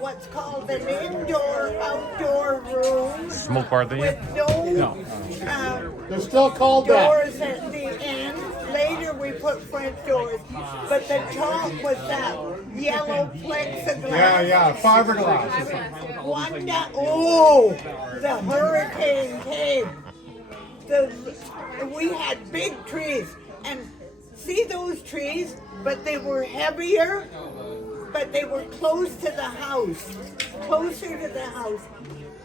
what's called an indoor-outdoor room Smoke bar thing? with no They're still called that. doors at the end. Later we put French doors, but the top was that yellow plexiglass. Yeah, fiberglass. The hurricane came. We had big trees, and see those trees, but they were heavier, but they were closer to the house.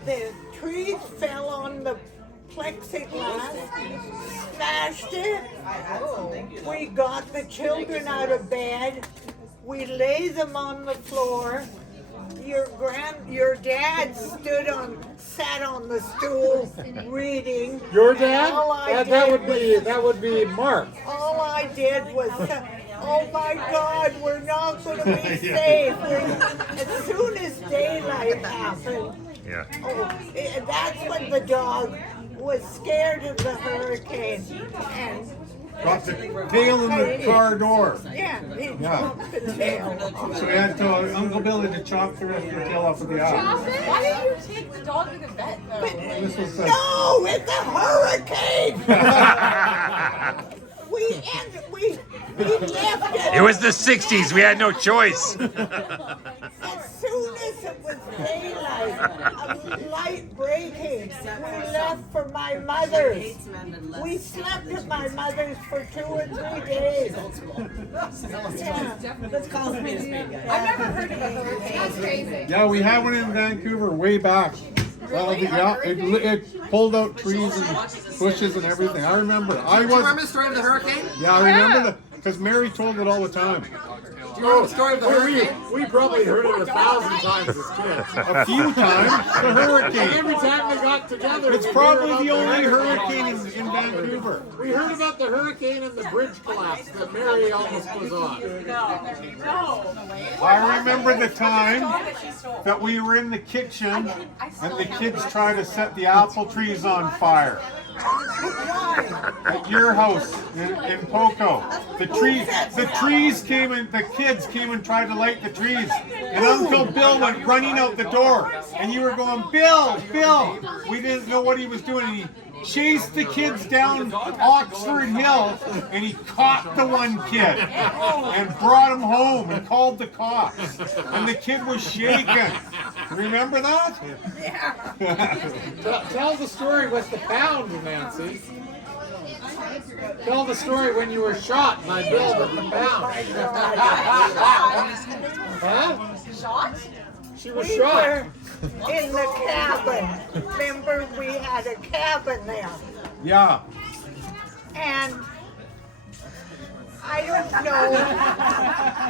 The trees fell on the plexiglass, smashed it. We got the children out of bed. We lay them on the floor. Your dad sat on the stool reading. Your dad? That would be Mark. All I did was oh my God, we're not going to be safe. As soon as daylight happened, that's when the dog was scared of the hurricane and Got the tail in the car door. he dropped the tail. So we had to Uncle Billy to chop the rest of the tail off of the eye. Why didn't you take the dog to the vet though? This was No, it's a hurricane. we left it. It was the 60s. We had no choice. As soon as it was daylight, light breaking, we left for my mother's. We slept at my mother's for 2 or 3 days. Let's call him a spade guy. I've never heard about hurricanes. That's crazy. Yeah, we had one in Vancouver way back. It pulled out trees and bushes and everything. I remember. Do you remember the story of the hurricane? Yeah, I remember because Mary told it all the time. Do you remember the story of the hurricane? We probably heard it 1,000 times as kids. A few times. The hurricane. Every time we got together. It's probably the only hurricane in Vancouver. We heard about the hurricane and the bridge collapse that Mary almost was on. No. I remember the time that we were in the kitchen and the kids tried to set the apple trees on fire. At your house in Poco. The trees came and the kids came and tried to light the trees. And Uncle Bill went running out the door. And you were going, Bill! We didn't know what he was doing. And he chased the kids down Oxford Hill and he caught the one kid and brought him home and called the cops. And the kid was shaking. Remember that? Yeah. Tell the story with the pound, Nancy. Tell the story when you were shot by Bill with the pound. Huh? Shot? She was We shot. were in the cabin. Remember, we had a cabin there. Yeah. And I don't know,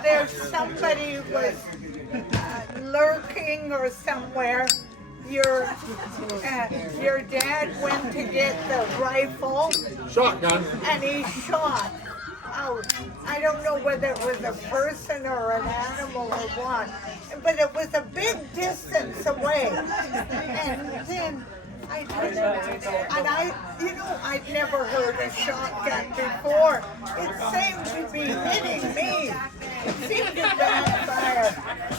there's somebody was lurking or somewhere. Your dad went to get the rifle Shotgun. and he shot out. I don't know whether it was a person or an animal or what, but it was a big distance away. And then I'd never heard a shotgun before. It seemed to be hitting me. It seemed to backfire.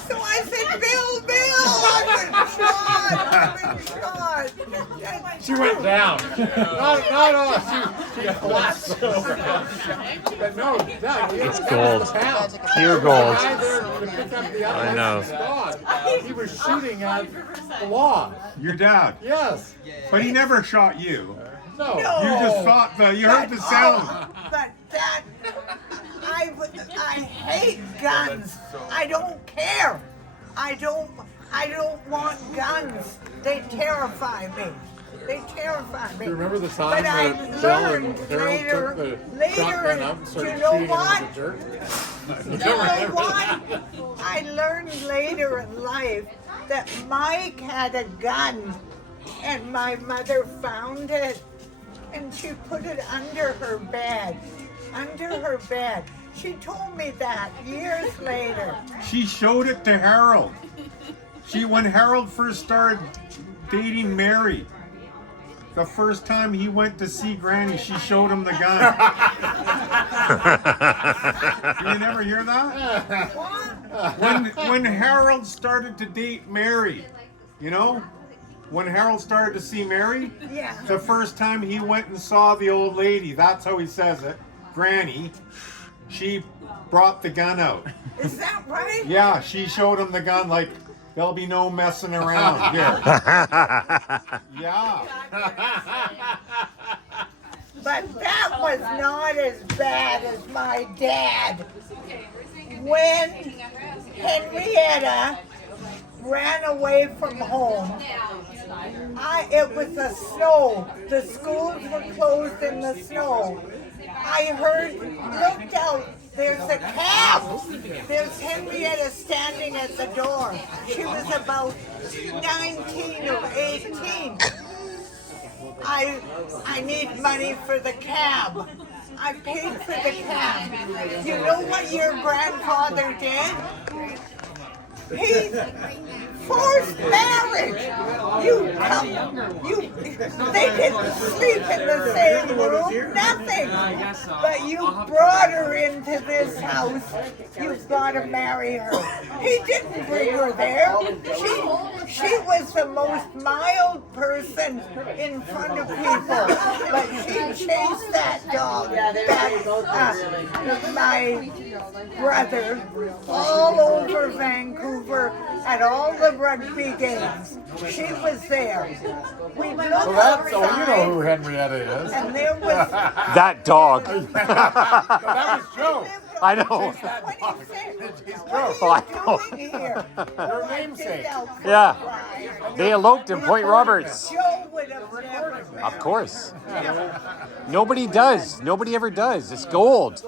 So I said, Bill, I've been shot. She went down. She collapsed over. But no, It's gold. Pure gold. I know. He was shooting at the log. Your dad? Yes. But he never shot you. No. You just thought you heard the sound. But that, I hate guns. I don't care. I don't want guns. They terrify me. They terrify me. You remember the time but I that Bill and learned Harold took the shotgun up and started you know shooting what? him as a jerk? You know what? I learned later in life that Mike had a gun and my mother found it and she put it under her bed. She told me that years later. She showed it to Harold. When Harold first started dating Mary, the first time he went to see Granny, she showed him the gun. You never hear that? What? when Harold started to date Mary, you know, when Harold started to see Mary, Yeah. the first time he went and saw the old lady, that's how he says it, Granny, she brought the gun out. Is that right? Yeah, she showed him the gun like, there'll be no messing around here. Yeah. But that was not as bad as my dad. When Henrietta ran away from home, it was the snow. The schools were closed in the snow. I looked out, there's a cab. There's Henrietta standing at the door. She was about 19 or 18. I need money for the cab. I paid for the cab. You know what your grandfather did? He forced marriage. They didn't sleep in the same room, nothing. But you brought her into this house. You've got to marry her. He didn't bring her there. She was the most mild person in front of people, but she chased that dog, my brother, all over Vancouver at all the rugby games. She was there. We looked outside, you know who Henrietta is. and there was That dog. That was Joe. I know. What are you doing here? Your namesake. Yeah. They eloped in Point Roberts. Joe would have never Of course. Nobody does. Nobody ever does. It's gold.